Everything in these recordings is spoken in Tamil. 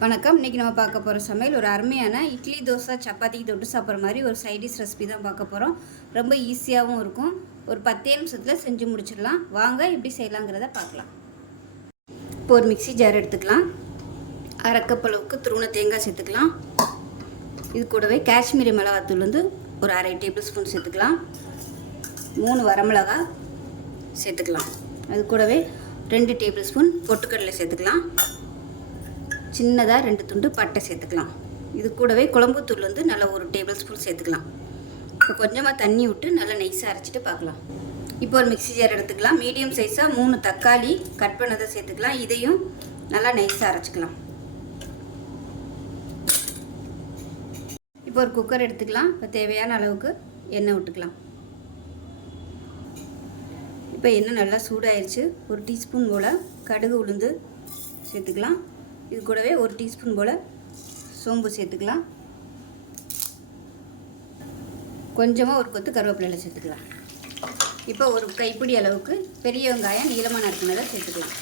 வணக்கம். இன்றைக்கி நம்ம பார்க்க போகிற சமையல் ஒரு அருமையான இட்லி, தோசை, சப்பாத்திக்கு தொட்டு சாப்பிட்ற மாதிரி ஒரு சைடிஷ் ரெசிபி தான் பார்க்க போகிறோம். ரொம்ப ஈஸியாகவும் இருக்கும். ஒரு 10 நிமிஷத்தில் செஞ்சு முடிச்சிடலாம். வாங்க எப்படி செய்யலாங்கிறத பார்க்கலாம். இப்போ ஒரு மிக்சி ஜார் எடுத்துக்கலாம். அரை கப் அளவுக்கு துருவன தேங்காய் சேர்த்துக்கலாம். இது கூடவே காஷ்மீரி மிளகாத்தூள் வந்து ஒரு அரை டேபிள் ஸ்பூன் சேர்த்துக்கலாம். 3 வரமிளகா சேர்த்துக்கலாம். அது கூடவே 2 டேபிள் ஸ்பூன் பொட்டுக்கடலை சேர்த்துக்கலாம். சின்னதாக 2 துண்டு பட்டை சேர்த்துக்கலாம். இது கூடவே குழம்புத்தூள் வந்து நல்லா ஒரு டேபிள் ஸ்பூன் சேர்த்துக்கலாம். இப்போ கொஞ்சமாக தண்ணி விட்டு நல்லா நைஸாக அரைச்சிட்டு பார்க்கலாம். இப்போ ஒரு மிக்சி ஜார் எடுத்துக்கலாம். மீடியம் சைஸாக 3 தக்காளி கட் பண்ணதை சேர்த்துக்கலாம். இதையும் நல்லா நைஸாக அரைச்சிக்கலாம். இப்போ ஒரு குக்கர் எடுத்துக்கலாம். இப்போ தேவையான அளவுக்கு எண்ணெய் விட்டுக்கலாம். இப்போ எண்ணெய் நல்லா சூடாயிருச்சு. ஒரு டீஸ்பூன் போல் கடுகு உளுந்து சேர்த்துக்கலாம். இது கூடவே ஒரு டீஸ்பூன் போல் சோம்பு சேர்த்துக்கலாம். கொஞ்சமாக ஒரு கொத்து கருவேப்பிலையில் சேர்த்துக்கலாம். இப்போ ஒரு கைப்பிடி அளவுக்கு பெரிய வெங்காயம் நீளமாக நறுக்குனதை சேர்த்துக்கலாம்.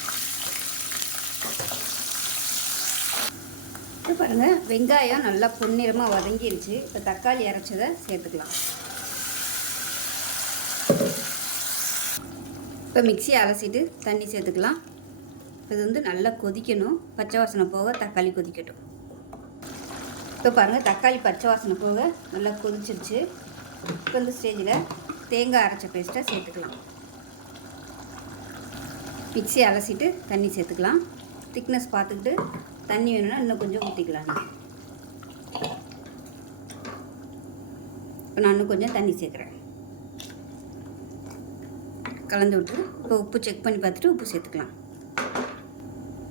இப்போ பாருங்கள், வெங்காயம் நல்லா பொன்னிறமாக வதங்கிருச்சு. இப்போ தக்காளி அரைச்சதை சேர்த்துக்கலாம். இப்போ மிக்சியை அலசிட்டு தண்ணி சேர்த்துக்கலாம். இது வந்து நல்லா கொதிக்கணும். பச்சை வாசனை போக தக்காளி கொதிக்கட்டும். இப்போ பாருங்கள், தக்காளி பச்சை வாசனை போக நல்லா கொதிச்சிருச்சு. இப்போ இந்த ஸ்டேஜில் தேங்காய் அரைச்ச பேஸ்ட்டை சேர்த்துக்கலாம். மிக்சி அலசிட்டு தண்ணி சேர்த்துக்கலாம். திக்னஸ் பார்த்துக்கிட்டு தண்ணி வேணும்னா இன்னும் கொஞ்சம் ஊற்றிக்கலாம். இப்போ நான் இன்னும் கொஞ்சம் தண்ணி சேர்க்குறேன். கலந்து விட்டு இப்போ உப்பு செக் பண்ணி பார்த்துட்டு உப்பு சேர்த்துக்கலாம்.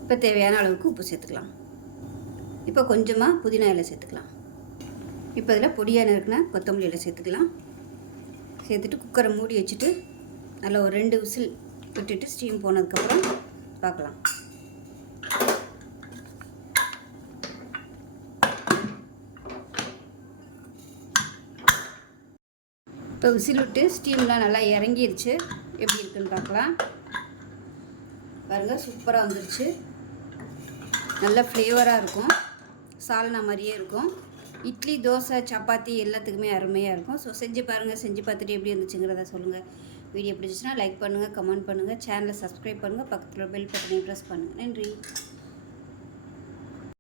இப்போ தேவையான அளவுக்கு உப்பு சேர்த்துக்கலாம். இப்போ கொஞ்சமாக புதினா இலை சேர்த்துக்கலாம். இப்போ இதில் பொடியாக நறுக்குனா கொத்தமல்லி இலை சேர்த்துக்கலாம். சேர்த்துட்டு குக்கரை மூடி வச்சுட்டு நல்லா ஒரு 2 விசில் விட்டுட்டு ஸ்டீம் போனதுக்கப்புறம் பார்க்கலாம். இப்போ விசில் விட்டு ஸ்டீம்லாம் நல்லா இறங்கிருச்சு. எப்படி இருக்குன்னு பார்க்கலாம். பாருங்கள், சூப்பராக வந்துருச்சு. நல்ல ஃப்ளேவராக இருக்கும். சால்னா மாதிரியே இருக்கும். இட்லி, தோசை, சப்பாத்தி எல்லாத்துக்குமே அருமையாக இருக்கும். ஸோ செஞ்சு பாருங்கள். செஞ்சு பார்த்துட்டு எப்படி இருந்துச்சுங்கிறத சொல்லுங்கள். வீடியோ பிடிச்சிச்சுன்னா லைக் பண்ணுங்கள், கமெண்ட் பண்ணுங்கள், சேனலை சப்ஸ்கிரைப் பண்ணுங்கள், பக்கத்தில் பெல் பட்டனை ப்ரெஸ் பண்ணுங்கள். நன்றி.